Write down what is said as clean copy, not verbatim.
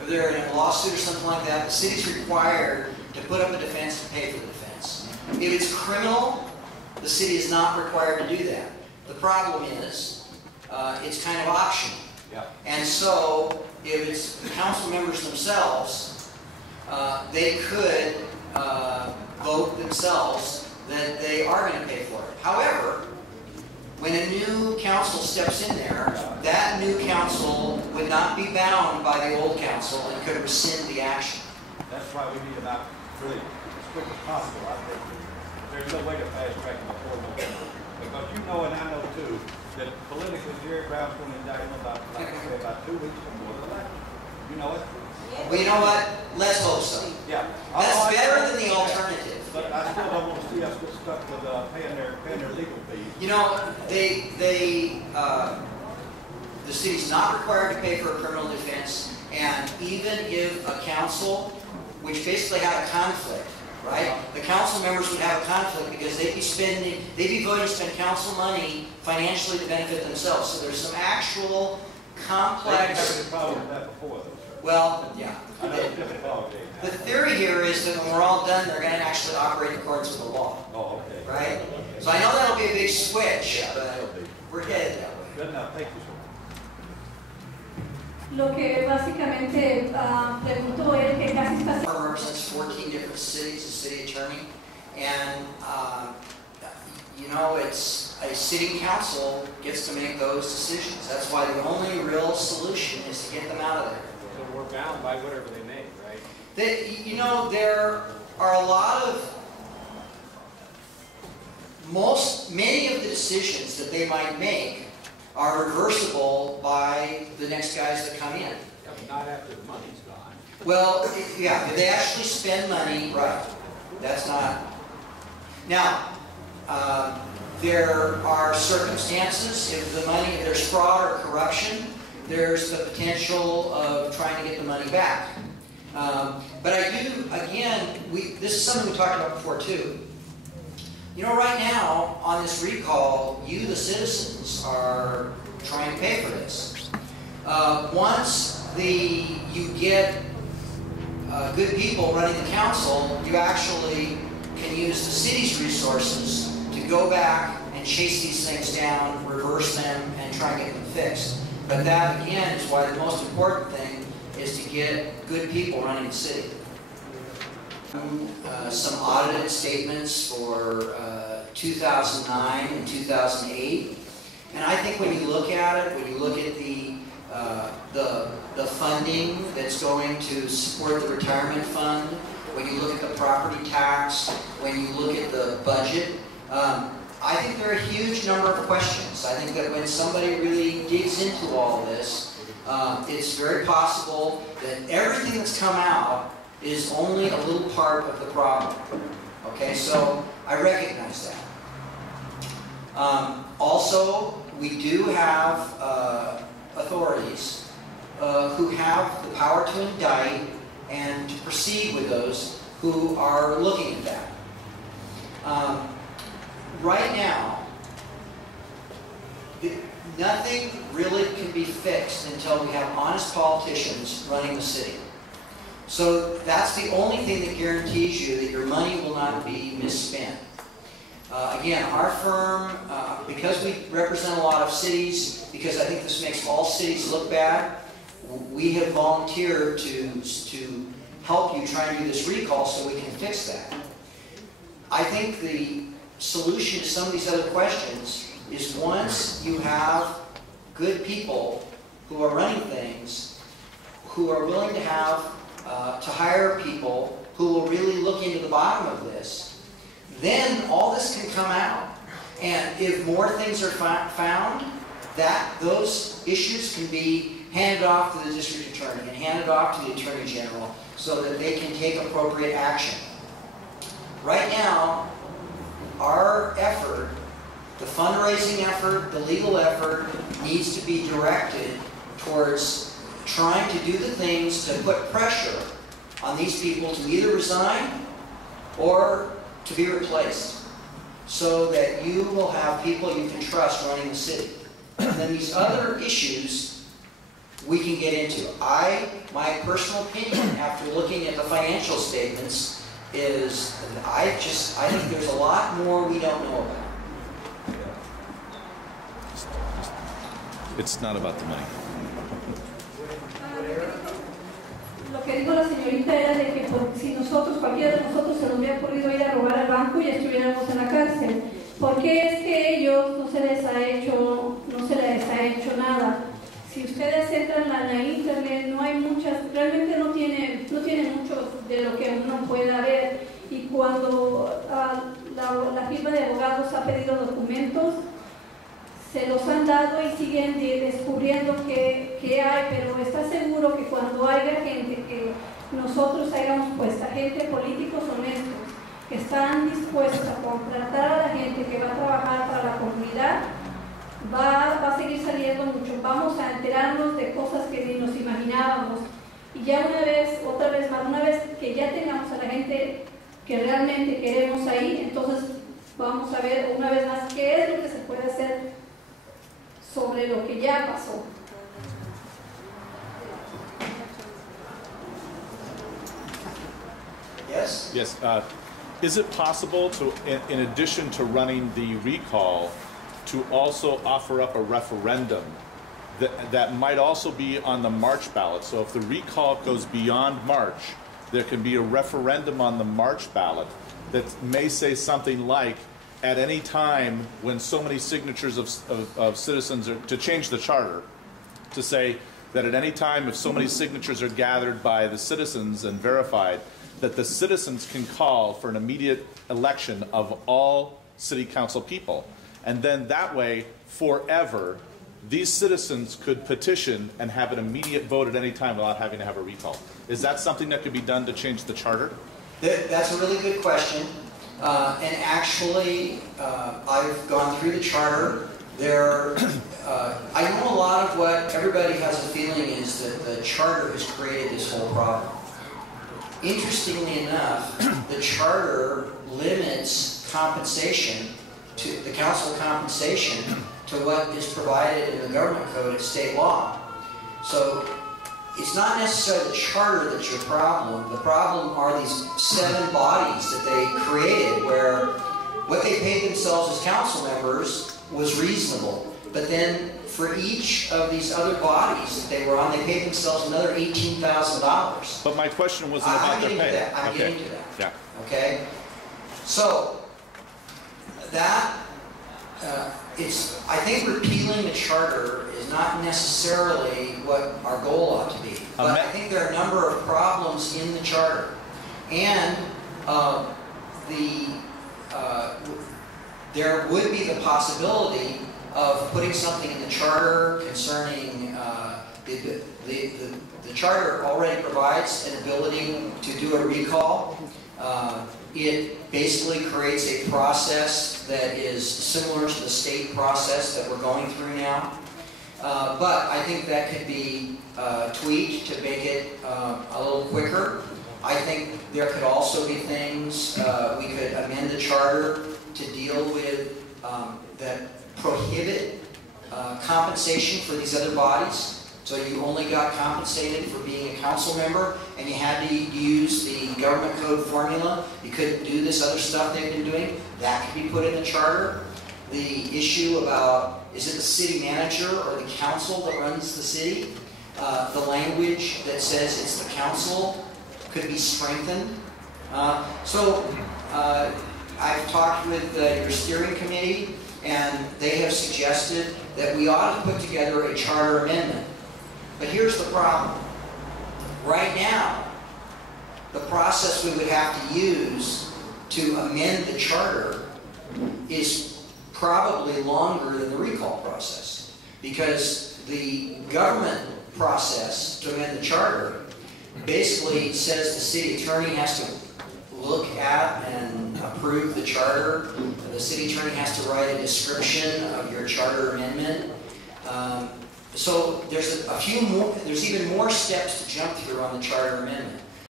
if they're in a lawsuit or something like that, the city's required to put up a defense and pay for the defense. If it's criminal, the city is not required to do that. The problem is, it's kind of optional. Yeah. And so, if it's the council members themselves, they could vote themselves that they are going to pay for it. However, when a new council steps in there, that new council would not be bound by the old council and could rescind the action. That's why we need to not really, as quick as possible, I think. There's no way to fast track it before November. Because you know, and I know too, that politically Jerry Brown's going to indict him about, like I said, about 2 weeks before the election. You know it? Well, you know what? Let's hope so. Yeah. That's better than the alternative. But I still don't want to see us get stuck with paying their legal fees. You know, the city's not required to pay for a criminal defense, and even if a council, which basically had a conflict, right? The council members would have a conflict because they'd be voting to spend council money financially to benefit themselves. So there's some actual complex. They haven't problem with that before, though. Well, yeah. I know it's different ballgame. The theory here is that when we're all done, they're going to actually operate in accordance with the law. Oh, okay. Right? So I know that'll be a big switch, but we're headed that way. Good enough. Thank you, sir. Lo que básicamente preguntó él que casi está. Firm represents 14 different cities, a city attorney, and you know, it's a city council gets to make those decisions. That's why the only real solution is to get them out of there. So we're bound by whatever they make, right? You know, there are a lot of many of the decisions that they might make are reversible by the next guys that come in. Yeah, but not after the money's gone. Well, yeah, if they actually spend money, right. That's not. Now, there are circumstances, if there's fraud or corruption, there's the potential of trying to get the money back. But I do, again, this is something we talked about before too. You know, right now, on this recall, you, the citizens, are trying to pay for this. Once you get good people running the council, you actually can use the city's resources to go back and chase these things down, reverse them, and try and get them fixed. But that, again, is why the most important thing is to get good people running the city. Some audited statements for 2009 and 2008, and I think when you look at it, when you look at the funding that's going to support the retirement fund, when you look at the property tax, when you look at the budget, I think there are a huge number of questions. I think that when somebody really digs into all of this, it's very possible that everything that's come out is only a little part of the problem. Okay, so I recognize that. Also, we do have authorities who have the power to indict and to proceed with those who are looking at that. Right now, nothing really can be fixed until we have honest politicians running the city. So that's the only thing that guarantees you that your money will not be misspent. Again, our firm, because we represent a lot of cities, because I think this makes all cities look bad, we have volunteered to help you try and do this recall so we can fix that. I think the solution to some of these other questions is once you have good people who are running things, who are willing to hire people who will really look into the bottom of this, then all this can come out. And if more things are found, those issues can be handed off to the district attorney and handed off to the attorney general so that they can take appropriate action. Right now, our effort, the fundraising effort, the legal effort, needs to be directed towards trying to do the things to put pressure on these people to either resign or to be replaced so that you will have people you can trust running the city. And then these other issues we can get into. My personal opinion after looking at the financial statements is I think there's a lot more we don't know about. It's not about the money. Lo que dijo la señorita era de que si nosotros, cualquiera de nosotros se nos hubiera ocurrido ir a robar al banco, ya estuviéramos en la cárcel. ¿Por qué es que ellos no se les ha hecho nada? Si ustedes entran a la internet, no hay muchas, realmente no tiene mucho de lo que uno pueda ver. Y cuando la firma de abogados ha pedido documentos, se los han dado y siguen descubriendo que hay, pero está seguro que cuando haya gente que nosotros hayamos puesto, gente, políticos honestos, que están dispuestos a contratar a la gente que va a trabajar para la comunidad, va a seguir saliendo mucho. Vamos a enterarnos de cosas que ni nos imaginábamos. Y ya otra vez más, una vez que ya tengamos a la gente que realmente queremos ahí, entonces vamos a ver una vez más qué es lo que se puede hacer sobre lo que ya pasó. Yes? Yes. Is it possible to, in addition to running the recall, to also offer up a referendum that might also be on the March ballot? So if the recall goes beyond March, there can be a referendum on the March ballot that may say something like, at any time when so many signatures of citizens are, to change the charter, to say that at any time if so many signatures are gathered by the citizens and verified, that the citizens can call for an immediate election of all city council people. And then that way, forever, these citizens could petition and have an immediate vote at any time without having to have a recall. Is that something that could be done to change the charter? That's a really good question. And actually, I've gone through the charter. I know a lot of what everybody has a feeling is that the charter has created this whole problem. Interestingly enough, the charter limits compensation to the council compensation to what is provided in the government code at state law. So it's not necessarily the charter that's your problem. The problem are these 7 bodies that they created where what they paid themselves as council members was reasonable. But then for each of these other bodies that they were on, they paid themselves another $18,000. But my question wasn't about their pay. I'm getting to that. Yeah. Okay? So, that, I think repealing the charter is not necessarily what our goal ought to be. But I think there are a number of problems in the charter. And there would be the possibility of putting something in the charter concerning the charter already provides an ability to do a recall. It basically creates a process that is similar to the state process that we're going through now. But I think that could be tweaked to make it a little quicker. I think there could also be things, we could amend the charter to deal with that prohibit compensation for these other bodies. So you only got compensated for being a council member and you had to use the government code formula. You couldn't do this other stuff they've been doing. That could be put in the charter. The issue about, is it the city manager or the council that runs the city? The language that says it's the council could be strengthened. I've talked with your steering committee and they have suggested that we ought to put together a charter amendment. But here's the problem. Right now, the process we would have to use to amend the charter is probably longer than the recall process. Because the government process to amend the charter basically says the city attorney has to look at and approve the charter. The city attorney has to write a description of your charter amendment. So there's there's even more steps to jump through on the charter amendment.